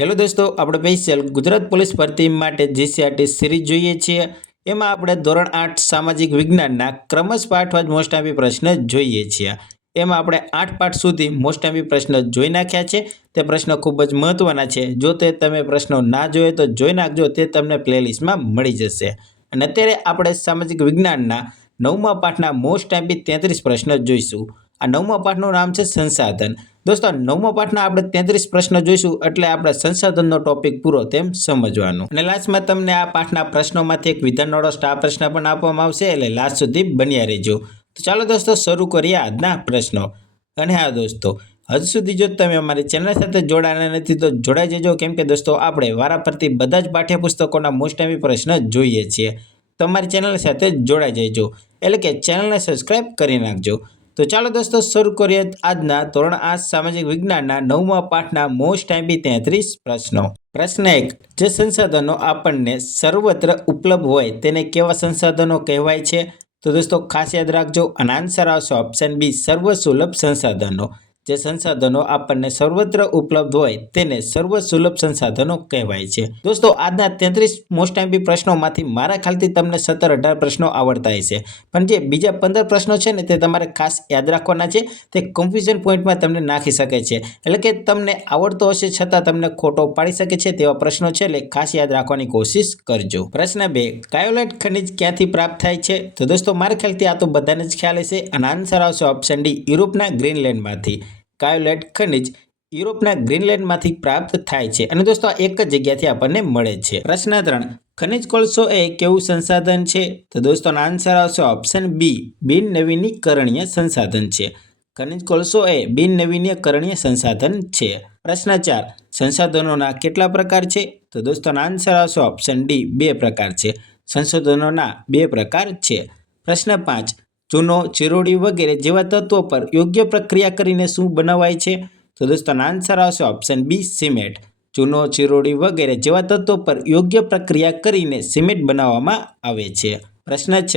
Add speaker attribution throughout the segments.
Speaker 1: Hello દોસ્તો, આપણે special Gujarat police ભરતી માટે જીસીઆરટી સિરીઝ જોઈએ છીએ. એમાં આપણે ધોરણ આઠ સામાજિક વિજ્ઞાનના ક્રમશ પાઠવાજ મોસ્ટ આંપી પ્રશ્ન જોઈએ છીએ. એમાં આપણે આઠ પાઠ સુધી મોસ્ટ આંપી પ્રશ્ન જોઈ નાખ્યા છે. તે પ્રશ્નો ખૂબ જ મહત્ત્વના છે. જો તે તમે પ્રશ્નો ના જોઈએ તો જોઈ નાખજો, તે તમને પ્લેલિસ્ટમાં મળી જશે. અને અત્યારે આપણે સામાજિક વિજ્ઞાનના નવમા પાઠના મોસ્ટ આંપી તેત્રીસ પ્રશ્ન જોઈશું. આ નવમા પાઠનું નામ છે સંસાધન. દોસ્તો, નવમો પાઠના આપણે તેત્રીસ પ્રશ્ન જોઈશું એટલે આપણે સંસાધનનો ટોપિક પૂરો તેમ સમજવાનું. અને લાસ્ટમાં તમને આ પાઠના પ્રશ્નોમાંથી એક વિધાનવાળો સ્ટાર પ્રશ્ન પણ આપવામાં આવશે, એટલે લાસ્ટ સુધી બન્યા રહેજો. તો ચાલો દોસ્તો, શરૂ કરીએ આજના પ્રશ્નો. અને હા દોસ્તો, હજુ સુધી જો તમે અમારી ચેનલ સાથે જોડાયેલા નથી, તો જોડાઈ જજો. કેમ કે દોસ્તો, આપણે વારાફરતી બધા જ પાઠ્યપુસ્તકોના મોસ્ટ એવી પ્રશ્ન જોઈએ છીએ. તમારી ચેનલ સાથે જોડાઈ જજો. એટલે કે ચેનલને સબસ્ક્રાઈબ કરી નાખજો. તો ચાલો દોસ્તો, શરૂ કરીએ આજના ધોરણ આઠ સામાજિક વિજ્ઞાનના નવમા પાઠના મોસ્ટ આઈપી તેત્રીસ પ્રશ્નો. પ્રશ્ન એક, જે સંસાધનો આપણને સર્વત્ર ઉપલબ્ધ હોય તેને કેવા સંસાધનો કહેવાય છે? તો દોસ્તો, ખાસ યાદ રાખજો, અને આન્સર આવશે ઓપ્શન બી સર્વ સુલભ સંસાધનો. જે સંસાધનો આપણને સર્વત્ર ઉપલબ્ધ હોય તેને સર્વ સુલભ સંસાધનો કહેવાય છે. દોસ્તો, આજના તેત્રીસ મોસ્ટ એમ્પી પ્રશ્નોમાંથી મારા ખ્યાલથી તમને સત્તર અઢાર પ્રશ્નો આવડતા હશે. પણ જે બીજા પંદર પ્રશ્નો છે ને તે તમારે ખાસ યાદ રાખવાના છે. તે કન્ફ્યુઝન પોઈન્ટમાં તમને નાખી શકે છે. એટલે કે તમને આવડતો હશે છતાં તમને ખોટો પાડી શકે છે તેવા પ્રશ્નો છે, એટલે ખાસ યાદ રાખવાની કોશિશ કરજો. પ્રશ્ન બે કાયોલાઇટ ખનિજ ક્યાંથી પ્રાપ્ત થાય છે? તો દોસ્તો, મારા ખ્યાલથી આ તો બધાને જ ખ્યાલ હશે અને આન્સર આવશે ઓપ્શન ડી યુરોપના ગ્રીનલેન્ડમાંથી. કાયોલેટ ખનિજ યુરોપના ગ્રીનલેન્ડમાંથી પ્રાપ્ત થાય છે. અને દોસ્તો એક જ જગ્યાથી આપણને મળે છે. પ્રશ્ન ત્રણ, ખનિજ કોલસો એ કેવું સંસાધન છે? તો દોસ્તોનો આન્સર આવશે ઓપ્શન બી બિન નવીનીકરણીય સંસાધન છે. ખનિજ કોલસો એ બિન નવીનીકરણીય સંસાધન છે. પ્રશ્ન ચાર, સંસાધનોના કેટલા પ્રકાર છે? તો દોસ્તોનો આન્સર આવશે ઓપ્શન ડી બે પ્રકાર છે. સંશોધનોના બે પ્રકાર છે. પ્રશ્ન પાંચ ચૂનો ચિરોડી વગેરે જેવા તત્વો પર યોગ્ય પ્રક્રિયા કરીને શું બનાવાય છે? તો દોસ્તોનો આન્સર આવશે ઓપ્શન બી સિમેન્ટ ચૂનો ચિરોડી વગેરે જેવા તત્વો પર યોગ્ય પ્રક્રિયા કરીને સિમેન્ટ બનાવવામાં આવે છે. પ્રશ્ન છ,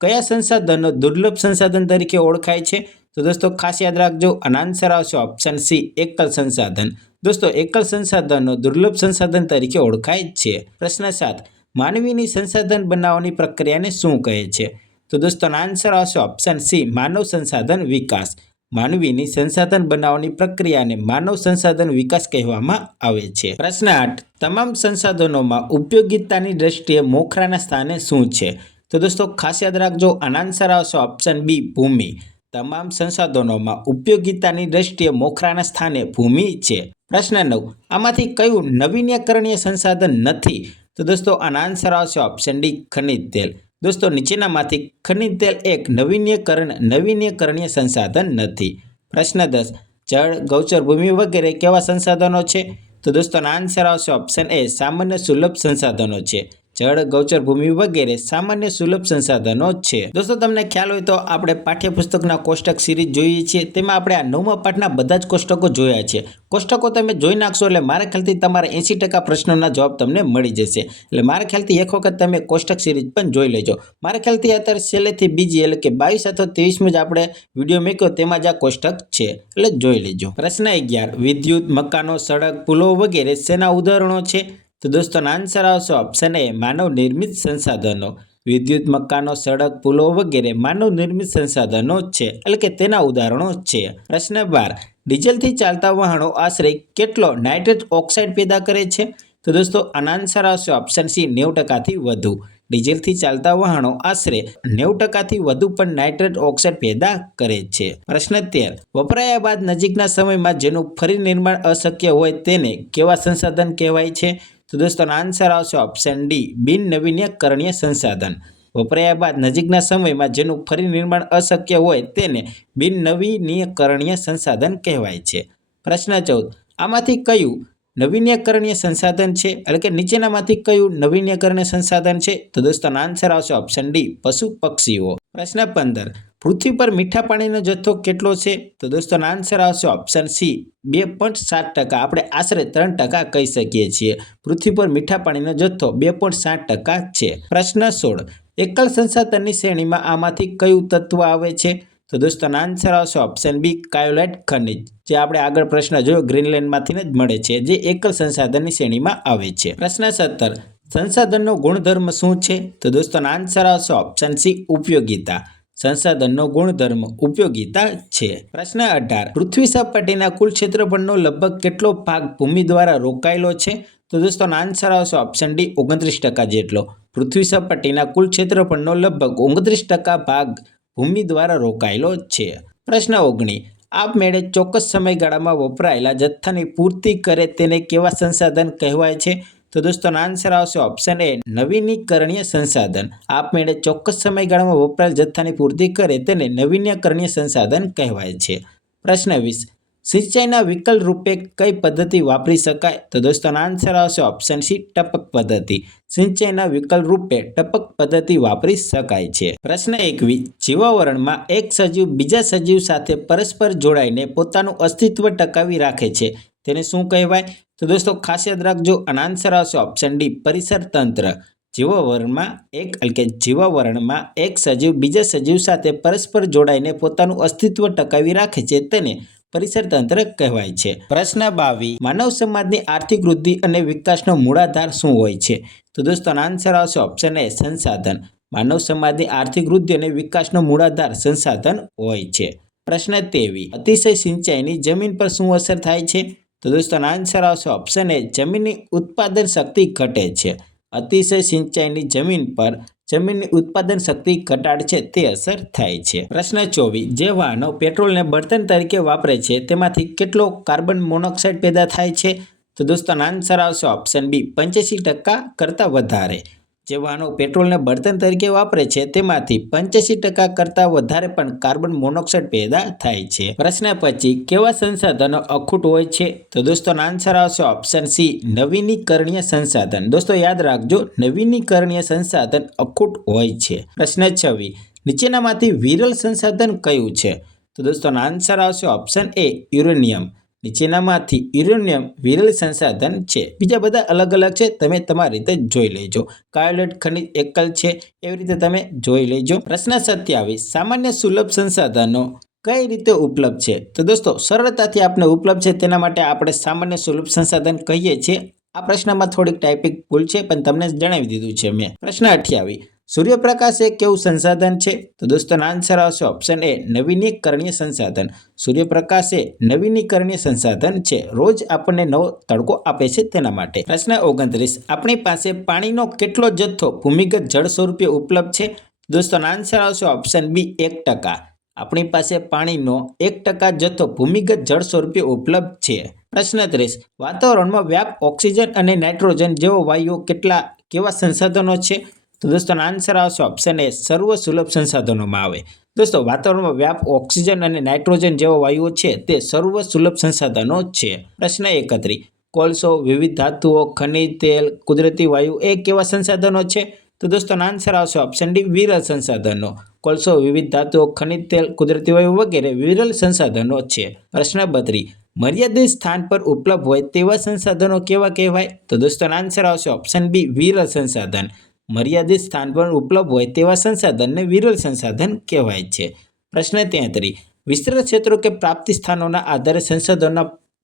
Speaker 1: કયા સંસાધનો દુર્લભ સંસાધન તરીકે ઓળખાય છે? તો દોસ્તો, ખાસ યાદ રાખજો અને આન્સર આવશે ઓપ્શન સી એકલ સંસાધન. દોસ્તો, એકલ સંસાધનો દુર્લભ સંસાધન તરીકે ઓળખાય છે. પ્રશ્ન સાત, માનવીની સંસાધન બનાવવાની પ્રક્રિયાને શું કહે છે? તો દોસ્તોનો આન્સર આવશે ઓપ્શન સી માનવ સંસાધન વિકાસ. માનવીની સંસાધન બનાવવાની પ્રક્રિયાને માનવ સંસાધન વિકાસ કહેવામાં આવે છે. પ્રશ્ન આઠ, તમામ સંસાધનોમાં ઉપયોગિતાની દ્રષ્ટિએ મોખરાના સ્થાને શું છે? તો દોસ્તો, ખાસ યાદ રાખજો, આનો આન્સર આવશે ઓપ્શન બી ભૂમિ. તમામ સંસાધનોમાં ઉપયોગિતાની દ્રષ્ટિએ મોખરાના સ્થાને ભૂમિ છે. પ્રશ્ન નવ, આમાંથી કયું નવીનીકરણીય સંસાધન નથી? તો દોસ્તો, આનો આન્સર આવશે ઓપ્શન ડી ખનિજ તેલ. દોસ્તો, નીચેનામાંથી ખનિજ તેલ એક નવીનીકરણ, નવીનીકરણીય સંસાધન નથી. પ્રશ્ન દસ, જળ, ગૌચર ભૂમિ વગેરે કેવા સંસાધનો છે? તો દોસ્તોનો આન્સર આવશે ઓપ્શન એ સામાન્ય સુલભ સંસાધનો છે. જળ, ગૌચર ભૂમિ વગેરે સામાન્ય સુલભ સંસાધનો જ છે. દોસ્તો, તમને ખ્યાલ હોય તો આપણે પાઠ્યપુસ્તકના કોષ્ટક સિરીઝ જોઈએ છીએ. તેમાં આપણે આ નવમા પાઠના બધા જ કોષ્ટકો જોયા છે. કોષ્ટકો તમે જોઈ નાખશો એટલે મારા ખ્યાલથી તમારા એંસી ટકા પ્રશ્નોના જવાબ તમને મળી જશે. એટલે મારા ખ્યાલથી એક વખત તમે કોષ્ટક સિરીઝ પણ જોઈ લેજો. મારા ખ્યાલથી અત્યારે છેલ્લેથી બીજી એટલે કે બાવીસ અથવા ત્રેવીસમાં જ આપણે વીડિયો મૂક્યો તેમાં જ આ કોષ્ટક છે. એટલે જોઈ લેજો. પ્રશ્ન અગિયાર. વિદ્યુત, મકાનો, સડક, પુલો વગેરે શેના ઉદાહરણો છે? તો દોસ્તોનો આન્સર આવશે ઓપ્શન એ માનવ નિર્મિત સંસાધનો. વિદ્યુત મકાનો, સડક, પુલો વગેરે માનવ નિર્મિત સંસાધનો છે. એટલે કે તેના ઉદાહરણો છે. પ્રશ્ન બાર, ડીઝલથી ચાલતા વાહનો આશરે કેટલો નાઇટ્રેટ ઓક્સાઇડ પેદા કરે છે? તો દોસ્તો, આનો આન્સર આવશે ઓપ્શન સી નેવું ટકાથી વધુ. ડીઝલથી ચાલતા વાહનો આશરે નેવું ટકાથી વધુ પણ નાઇટ્રેટ ઓક્સાઇડ પેદા કરે છે. પ્રશ્ન તેર, વપરાયા બાદ નજીકના સમયમાં જેનું ફરી નિર્માણ અશક્ય હોય તેને કેવા સંસાધન કહેવાય છે? તો દોસ્તોનો આન્સર આવશે ઓપ્શન ડી બિન નવીનીકરણીય સંસાધન. વપરાયા બાદ નજીકના સમયમાં જેનું ફરી નિર્માણ અશક્ય હોય તેને બિન નવીનીકરણીય સંસાધન કહેવાય છે. પ્રશ્ન ચૌદ, આમાંથી કયું નવીનીકરણીય સંસાધન છે? એટલે કે નીચેનામાંથી કયું નવીનીકરણીય સંસાધન છે? તો દોસ્તોનો આન્સર આવશે ઓપ્શન ડી પશુ પક્ષીઓ. પ્રશ્ન પંદર પૃથ્વી પર મીઠા પાણીનો જથ્થો કેટલો છે? તો દોસ્તોનો આન્સર આવશે ઓપ્શન સી બે પોઈન્ટ સાત ટકા. આપણે આશરે ત્રણ ટકા કહી શકીએ છીએ. પૃથ્વી પર મીઠા પાણીનો જથ્થો બે પોઈન્ટ સાત ટકા છે. પ્રશ્ન સોળ. એકલ સંસાધનની શ્રેણીમાં આમાંથી કયું તત્વ આવે છે? તો દોસ્તોનો આન્સર આવશે ઓપ્શન બી કાયોલાઇટ ખનિજ. જે આપણે આગળ પ્રશ્ન જોયો ગ્રીનલેન્ડમાંથી જ મળે છે, જે એકલ સંસાધનની શ્રેણીમાં આવે છે. પ્રશ્ન સત્તર. સંસાધનનો ગુણધર્મ શું છે? તો દોસ્તોનો આન્સર આવશે ઓપ્શન સી ઉપયોગિતા. સંસાધનનો ગુણધર્મ ઉપયોગીતા છે. પ્રશ્ન અઢાર. પૃથ્વી સપાટીના કુલ ક્ષેત્રફળનો લગભગ કેટલો ભાગ ભૂમિ દ્વારા રોકાયેલો છે? તો દોસ્તોનો આન્સર આવશે ઓપ્શન ડી ઓગણત્રીસ ટકા જેટલો. પૃથ્વી સપાટીના કુલ ક્ષેત્રફળનો લગભગ ઓગણત્રીસ ટકા ભાગ ભૂમિ દ્વારા રોકાયેલો છે. પ્રશ્ન ઓગણી આપમેળે ચોક્કસ સમયગાળામાં વપરાયેલા જથ્થાની પૂર્તિ કરે તેને કેવા સંસાધન કહેવાય છે? તો દોસ્તોનો આન્સર આવશે ઓપ્શન એ નવીનીકરણીય સંસાધન. આપમેળે ચોક્કસ સમયગાળામાં વપરાયેલ જથ્થાની પૂર્તિ કરે તેને નવીનીકરણીય સંસાધન કહેવાય છે. પ્રશ્ન વીસ, સિંચાઈના વિકલ્પ રૂપે કઈ પદ્ધતિ વાપરી શકાય? તો દોસ્તોનો આન્સર આવશે ઓપ્શન સી ટપક પદ્ધતિ. સિંચાઈના વિકલ્પ રૂપે ટપક પદ્ધતિ વાપરી શકાય છે. પ્રશ્ન એકવી જીવાવરણમાં એક સજીવ બીજા સજીવ સાથે પરસ્પર જોડાઈને પોતાનું અસ્તિત્વ ટકાવી રાખે છે. તેને શું કહેવાય? તો દોસ્તો, ખાસ યાદ રાખજો અને આન્સર આવશે ઓપ્શન ડી પરિસર તંત્ર. જીવવર્ણમાં એક, એટલે કે જીવવર્ણમાં એક સજીવ બીજા સજીવ સાથે પરસ્પર જોડાઈને પોતાનું અસ્તિત્વ ટકાવી રાખે છે તેને પરિસર તંત્ર કહેવાય છે. પ્રશ્ન બાવી, માનવ સમાજની આર્થિક વૃદ્ધિ અને વિકાસનો મૂળાધાર શું હોય છે? તો દોસ્તો આન્સર આવશે ઓપ્શન એ સંસાધન. માનવ સમાજની આર્થિક વૃદ્ધિ અને વિકાસનો મૂળાધાર સંસાધન હોય છે. પ્રશ્ન તેવી, અતિશય સિંચાઈની જમીન પર શું અસર થાય છે? તો દોસ્તોનો આન્સર આવશે ઓપ્શન એ જમીનની ઉત્પાદન શક્તિ ઘટે છે. અતિશય સિંચાઈની જમીન પર જમીનની ઉત્પાદન શક્તિ ઘટાડ છે. તે અસર થાય છે. પ્રશ્ન ચોવીસ. જે વાહનો પેટ્રોલને બળતણ તરીકે વાપરે છે, તેમાંથી કેટલો કાર્બન મોનોક્સાઇડ પેદા થાય છે? તો દોસ્તોનો આન્સર આવશે ઓપ્શન બી પંચ્યાસી ટકા કરતાં વધારે. જે વાહનો પેટ્રોલને બળતણ તરીકે વાપરે છે, તેમાંથી પંચ્યાસી ટકા કરતાં વધારે પણ કાર્બન મોનોક્સાઇડ પેદા થાય છે. પ્રશ્ન પછી, કેવા સંસાધનો અખૂટ હોય છે? તો દોસ્તો આન્સર આવશે ઓપ્શન સી નવીનીકરણીય સંસાધન. દોસ્તો, યાદ રાખજો, નવીનીકરણીય સંસાધન અખૂટ હોય છે. પ્રશ્ન છવ્વી, નીચેનામાંથી વિરલ સંસાધન કયું છે? તો દોસ્તો આન્સર આવશે ઓપ્શન એ યુરેનિયમ. નીચેનામાંથી યુરેનિયમ વિરલ સંસાધન છે. બીજા બધા અલગ અલગ છે, તમે તમારી રીતે જોઈ લેજો. કાયોલેટ ખનિજ એકલ છે, એવી રીતે તમે જોઈ લેજો. પ્રશ્ન સત્યાવીસ, સામાન્ય સુલભ સંસાધનો કઈ રીતે ઉપલબ્ધ છે? તો દોસ્તો, સરળતાથી આપણે ઉપલબ્ધ છે તેના માટે આપણે સામાન્ય સુલભ સંસાધન કહીએ છીએ. આ પ્રશ્નમાં થોડીક ટાઈપિંગ ભૂલ છે, પણ તમને જણાવી દીધું છે મેં. પ્રશ્ન અઠ્યાવીસ સૂર્યપ્રકાશ એ કેવું સંસાધન છે? તો દોસ્તોનો આન્સર આવશે. ઓપ્શન એ નવીનીકરણીય સંસાધન. સૂર્યપ્રકાશ એ નવીનીકરણીય સંસાધન છે. રોજ આપણને નવો તડકો આપે છે તેના માટે. પ્રશ્ન ઓગણત્રીસ, આપણી પાસે પાણીનો કેટલો જથ્થો ભૂમિગત જળ સ્વરૂપે ઉપલબ્ધ છે? દોસ્તોનો આન્સર આવશે. ઓપ્શન બી એક ટકા. આપણી પાસે પાણીનો એક ટકા જથ્થો ભૂમિગત જળ સ્વરૂપે ઉપલબ્ધ છે. પ્રશ્ન ત્રીસ, વાતાવરણમાં વ્યાપ ઓક્સિજન અને નાઇટ્રોજન જેવો વાયુઓ કેટલા, કેવા સંસાધનો છે? તો દોસ્તોનો આન્સર આવશે ઓપ્શન એ સર્વ સુલભ સંસાધનોમાં આવે. દોસ્તો, વાતાવરણમાં વ્યાપ, ઓક્સિજન અને નાઇટ્રોજન જેવા વાયુઓ છે, તે સર્વ સુલભ સંસાધનો છે. પ્રશ્ન એકત્રી. કોલસો, વિવિધ ધાતુઓ, ખનિજ તેલ, કુદરતી વાયુ એ કેવા સંસાધનો છે? તો દોસ્તો આન્સર આવશે ઓપ્શન ડી વિરલ સંસાધનો. કોલસો, વિવિધ ધાતુઓ, ખનિજ તેલ, કુદરતી વાયુ વગેરે વિરલ સંસાધનો છે. પ્રશ્ન બત્રી મર્યાદિત સ્થાન પર ઉપલબ્ધ હોય તેવા સંસાધનો કેવા કહેવાય? તો દોસ્તો આન્સર આવશે ઓપ્શન બી વિરલ સંસાધન. મર્યાદિત સ્થાન પર ઉપલબ્ધ હોય તેવા સંસાધનને વિરલ સંસાધન કહેવાય છે. પ્રશ્ન તેત્રી. વિસ્તૃત ક્ષેત્રો કે પ્રાપ્તિ સ્થાનોના આધારે સંસાધનોના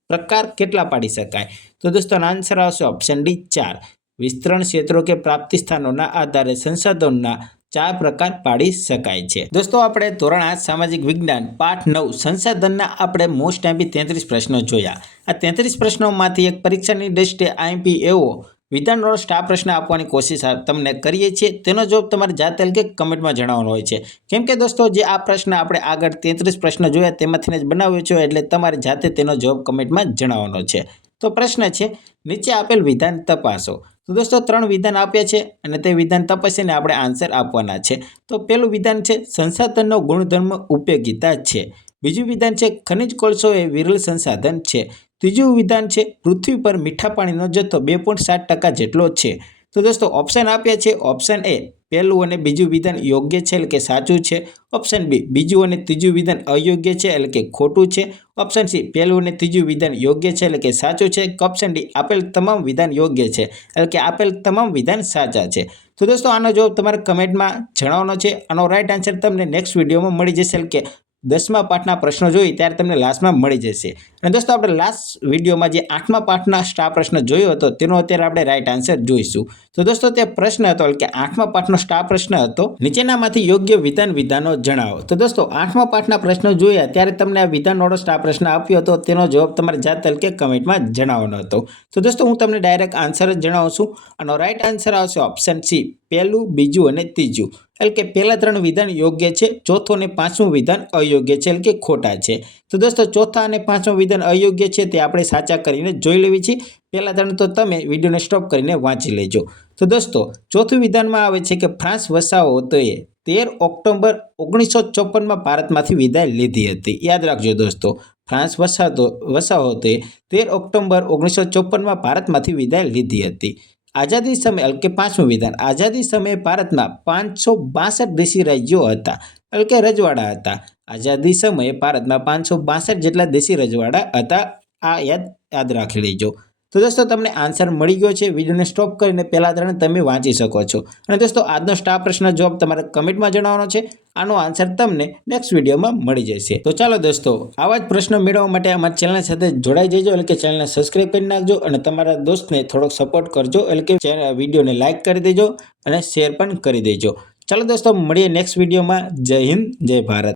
Speaker 1: પ્રકાર કેટલા પાડી શકાય? તો દોસ્તો આન્સર આવશે ઓપ્શન ડી ચાર. વિસ્તરણ ક્ષેત્રો કે પ્રાપ્તિ સ્થાનોના આધારે સંસાધનોના ચાર પ્રકાર પાડી શકાય છે. દોસ્તો, આપણે ધોરણ આઠ સામાજિક વિજ્ઞાન પાઠ નવ સંસાધનના આપણે મોસ્ટ આઈમ્પી તેત્રીસ પ્રશ્નો જોયા. આ તેત્રીસ પ્રશ્નોમાંથી એક પરીક્ષાની દ્રષ્ટિએ આઈમ્પી એવો વિધાનવાળો સ્ટાફ પ્રશ્ન આપવાની કોશિશ તમને કરીએ છીએ. તેનો જવાબ તમારે જાતે કે કમેન્ટમાં જણાવવાનો હોય છે. કેમ કે દોસ્તો, જે આ પ્રશ્ન આપણે આગળ તેત્રીસ પ્રશ્ન જોયા તેમાંથી જ બનાવ્યો છે એટલે તમારે જાતે તેનો જવાબ કમેન્ટમાં જણાવવાનો છે. તો પ્રશ્ન છે, નીચે આપેલ વિધાન તપાસો. તો દોસ્તો, ત્રણ વિધાન આપ્યા છે અને તે વિધાન તપાસીને આપણે આન્સર આપવાના છે. તો પહેલું વિધાન છે, સંસાધનનો ગુણધર્મ ઉપયોગીતા છે. બીજું વિધાન છે, ખનિજ કોલસો એ વિરલ સંસાધન છે. ત્રીજું વિધાન છે, પૃથ્વી પર મીઠા પાણીનો જથ્થો બે પોઈન્ટ સાત ટકા જેટલો છે. તો દોસ્તો ઓપ્શન આપ્યા છે. ઓપ્શન એ પહેલું અને બીજું વિધાન યોગ્ય છે એટલે કે સાચું છે. ઓપ્શન બી બીજું અને ત્રીજું વિધાન અયોગ્ય છે એટલે કે ખોટું છે. ઓપ્શન સી પહેલું અને ત્રીજું વિધાન યોગ્ય છે એટલે કે સાચું છે. ઓપ્શન ડી આપેલ તમામ વિધાન યોગ્ય છે એટલે કે આપેલ તમામ વિધાન સાચા છે. તો દોસ્તો, આનો જવાબ તમારે કમેન્ટમાં જણાવવાનો છે. આનો રાઈટ આન્સર તમને નેક્સ્ટ વિડીયોમાં મળી જશે એટલે કે દસમા પાઠના પ્રશ્નો જોઈ ત્યારે તમને લાસ્ટમાં મળી જશે. અને દોસ્તો, આપણે લાસ્ટ વિડીયોમાં જે આઠમા પાઠના સ્ટાર પ્રશ્ન જોયો હતો, તેનો અત્યારે આપણે રાઈટ આન્સર જોઈશું. તો દોસ્તો, તે પ્રશ્ન હતો કે આઠમા પાઠનો સ્ટાર પ્રશ્ન હતો, નીચેનામાંથી યોગ્ય વિધાન વિધાનો જણાવો. તો દોસ્તો, આઠમા પાઠના પ્રશ્નો જોયા, ત્યારે તમને આ વિધાનવાળો સ્ટાર પ્રશ્ન આપ્યો હતો, તેનો જવાબ તમારે જાત તરીકે કમેન્ટમાં જણાવવાનો હતો. તો દોસ્તો, હું તમને ડાયરેક્ટ આન્સર જ જણાવું છું આનો રાઈટ આન્સર આવશે ઓપ્શન સી પહેલું, બીજું અને ત્રીજું. એટલે કે પહેલાં ત્રણ વિધાન યોગ્ય છે, ચોથું અને પાંચમું વિધાન અયોગ્ય છે, એટલે કે ખોટા છે. તો દોસ્તો, ચોથા અને પાંચમું વિધાન અયોગ્ય છે તે આપણે સાચા કરીને જોઈ લેવી છે. પહેલાં જાણે તો તમે વિડીયોને સ્ટોપ કરીને વાંચી લેજો. તો દોસ્તો, ચોથું વિધાનમાં આવે છે કે ફ્રાન્સ વસાહતોએ તેર ઓક્ટોબર ઓગણીસો ચોપનમાં ભારતમાંથી વિદાય લીધી હતી. યાદ રાખજો દોસ્તો ફ્રાન્સ વસાહતો વસાહતોએ તેર ઓક્ટોબર ઓગણીસો ચોપનમાં ભારતમાંથી વિદાય લીધી હતી. આઝાદી સમયે એટલે કે પાંચમું વિધાન. આઝાદી સમયે ભારતમાં પાંચસો બાસઠ દેશી રાજ્યો હતા એટલે કે રજવાડા હતા. આઝાદી સમયે ભારતમાં પાંચસો બાસઠ જેટલા દેશી રજવાડા હતા, આ યાદ યાદ રાખી લેજો. તો દોસ્તો, તમને આન્સર મળી ગયો છે. વિડીયોને સ્ટોપ કરીને પહેલા ત્રણ તમે વાંચી શકો છો. અને દોસ્તો, આજનો સ્ટાફ પ્રશ્ન જવાબ તમારે કમેન્ટમાં જણાવવાનો છે. આનો આન્સર તમને નેક્સ્ટ વિડીયોમાં મળી જશે. તો ચાલો દોસ્તો, આવા જ પ્રશ્નો મેળવવા માટે અમારી ચેનલ સાથે જોડાઈ જજો. એટલે કે ચેનલને સબસ્ક્રાઈબ કરી નાખજો અને તમારા દોસ્તને થોડોક સપોર્ટ કરજો. એટલે કે વિડીયોને લાઇક કરી દેજો અને શેર પણ કરી દેજો. ચાલો દોસ્તો, મળીએ નેક્સ્ટ વિડીયોમાં જય હિન્દ, જય ભારત.